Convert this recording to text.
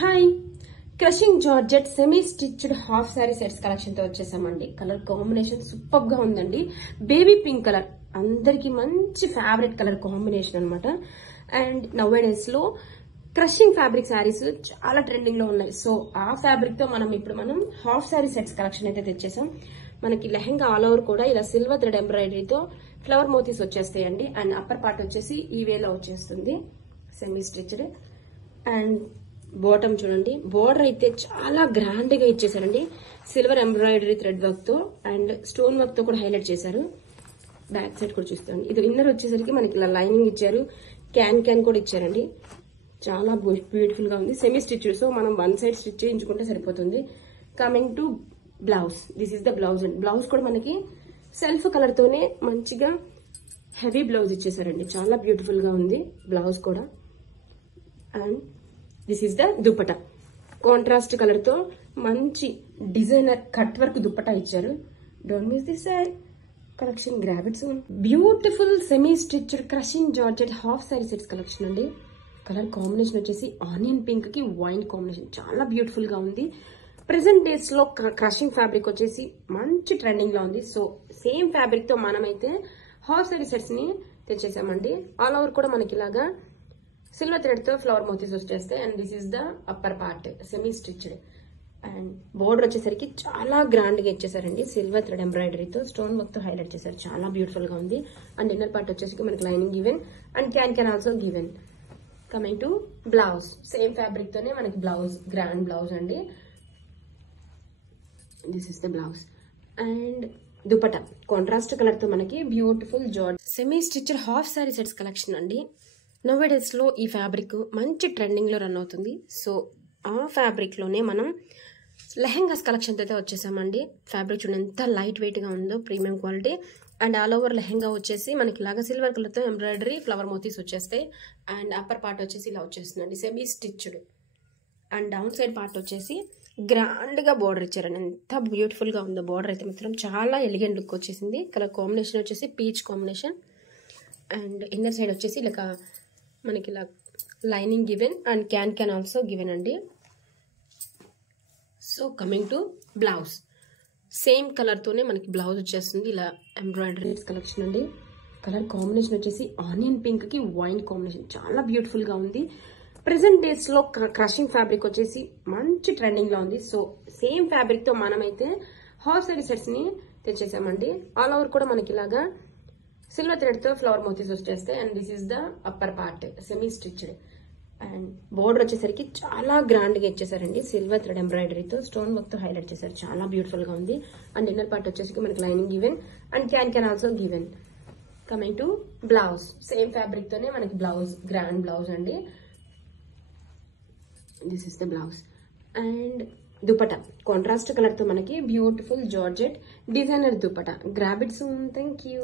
Hi, crushing georgette semi stitched half sorry sets collection తో వచ్చేసామండి. Colour combination super గా ఉందండి. బేబీ పింక్ కలర్ అందరికి మంచి ఫేవరెట్ కలర్ కాంబినేషన్ అన్నమాట. అండ్ నవ్ డేస్ లో క్రషింగ్ ఫ్యాబ్రిక్ శారీస్ చాలా ట్రెండింగ్ లో ఉన్నాయి. సో ఆ ఫ్యాబ్రిక్ తో మనం హాఫ్ సారీ సెట్స్ కలెక్షన్ అయితే తెచ్చేసాం. మనకి లెహంగా ఆల్ ఓవర్ కూడా ఇలా సిల్వర్ థ్రెడ్ ఎంబ్రాయిడరీతో ఫ్లవర్ మోతీస్ వచ్చేస్తాయండి. అండ్ అప్పర్ పార్ట్ వచ్చేసి ఈ వేలో వచ్చేస్తుంది సెమీ స్టిచ్డ్. అండ్ బాటమ్ చూడండి, బోర్డర్ అయితే చాలా గ్రాండ్ గా ఇచ్చేసారండి. సిల్వర్ ఎంబ్రాయిడరీ థ్రెడ్ వర్క్ తో అండ్ స్టోన్ వర్క్ తో కూడా హైలైట్ చేశారు. బ్యాక్ సైడ్ కూడా చూస్తాండి. ఇది ఇన్నర్ వచ్చేసరికి మనకి ఇలా లైనింగ్ ఇచ్చారు, క్యాన్ కూడా ఇచ్చారండి. చాలా బ్యూటిఫుల్ గా ఉంది. సెమీ స్టిచ్, సో మనం వన్ సైడ్ స్టిచ్ చేయించుకుంటే సరిపోతుంది. Coming to blouse, this is the blouse and blouse కూడా మనకి సెల్ఫ్ కలర్ తోనే మంచిగా హెవీ బ్లౌజ్ ఇచ్చేసారండి. చాలా బ్యూటిఫుల్ గా ఉంది బ్లౌజ్ కూడా. And this is the dupatta, contrast colour తో మంచి డిజైనర్ కట్ వర్క్ దుపట్టా ఇచ్చారు. Don't miss this collection, grab it soon. Beautiful semi stitched crushing georgette half sorry sets collection అండి. కలర్ కాంబినేషన్ వచ్చేసి onion pink కి wine combination, చాలా beautiful గా ఉంది. Present days లో క్రషింగ్ ఫ్యాబ్రిక్ వచ్చేసి మంచి ట్రెండింగ్ లో ఉంది. సో సేమ్ ఫ్యాబ్రిక్ తో మనమైతే హాఫ్ సారీ సెట్స్ ని తెచ్చేసామండి. ఆల్ ఓవర్ కూడా మనకి ఇలాగా సిల్వర్ థ్రెడ్ తో ఫ్లవర్ మోతీస్ వచ్చేస్తాయి. And this is the upper part semi stitched. And border వచ్చేసరికి చాలా గ్రాండ్ గా ఇచ్చేసారండి. సిల్వర్ థ్రెడ్ ఎంబ్రాయిడరీతో స్టోన్ వర్క్ తో హైలైట్ చేశారు. చాలా బ్యూటిఫుల్ గా ఉంది. అండ్ ఇన్నర్ పార్ట్ వచ్చేసరికి మనకి lining given and can also given. Coming to blouse, same fabric తోనే మనకి బ్లౌజ్, గ్రాండ్ బ్లౌజ్ అండి. This is the blouse. And dupatta contrast colour తో మనకి beautiful George semi stitched half sorry sets collection అండి. Now days లో ఈ fabric మంచి trending లో రన్ అవుతుంది. సో ఆ ఫ్యాబ్రిక్ లోనే మనం లెహంగాస్ కలెక్షన్ అయితే వచ్చేసామండి. ఫ్యాబ్రిక్ చూడండి ఎంత లైట్ వెయిట్ గా ఉందో, premium quality. And all over lehenga వచ్చేసి మనకి ఇలాగా సిల్వర్ కలర్ తో ఎంబ్రాయిడరీ ఫ్లవర్ మోతీస్ వచ్చేస్తాయి. అండ్ అప్పర్ పార్ట్ వచ్చేసి ఇలా వచ్చేస్తుందండి semi stitched. And down side part వచ్చేసి గ్రాండ్ గా బోర్డర్ ఇచ్చారండి. ఎంత బ్యూటిఫుల్ గా ఉందో బోర్డర్ అయితే మాత్రం చాలా ఎలిగెంట్ లుక్ వచ్చేసింది. కలర్ కాంబినేషన్ వచ్చేసి peach combination. And inner side వచ్చేసి ఇలా మనకి ఇలా lining given and can also given అండి. So coming to blouse, same colour తోనే మనకి బ్లౌజ్ వచ్చేస్తుంది. ఇలా ఎంబ్రాయిడరీ కలెక్షన్ అండి. కలర్ కాంబినేషన్ వచ్చేసి ఆనియన్ పింక్ కి వైన్ కాంబినేషన్, చాలా బ్యూటిఫుల్ గా ఉంది. ప్రెసెంట్ డేస్ లో క్రషింగ్ ఫ్యాబ్రిక్ వచ్చేసి మంచి ట్రెండింగ్ లో ఉంది. సో సేమ్ ఫ్యాబ్రిక్ తో మనమైతే హాఫ్ సారీ సెట్స్ ని తెచ్చేసామండి. ఆల్ ఓవర్ కూడా మనకి ఇలాగా సిల్వర్ థ్రెడ్ తో ఫ్లవర్ మోతీస్ వచ్చేస్తాయి. And this is the upper part semi stitched. And border వచ్చేసరికి చాలా గ్రాండ్ గా ఇచ్చేసారండి. సిల్వర్ థ్రెడ్ ఎంబ్రాయిడరీతో స్టోన్ వర్క్ తో హైలైట్ చేశారు. చాలా బ్యూటిఫుల్ గా ఉంది. అండ్ ఇన్నర్ పార్ట్ వచ్చేసి మనకి lining given and can also given. Coming to blouse, same fabric తోనే మనకి బ్లౌజ్, గ్రాండ్ బ్లౌజ్ అండి. This is the blouse. And dupatta contrast colour తో మనకి beautiful georgette designer dupatta. Grab it soon. Thank you.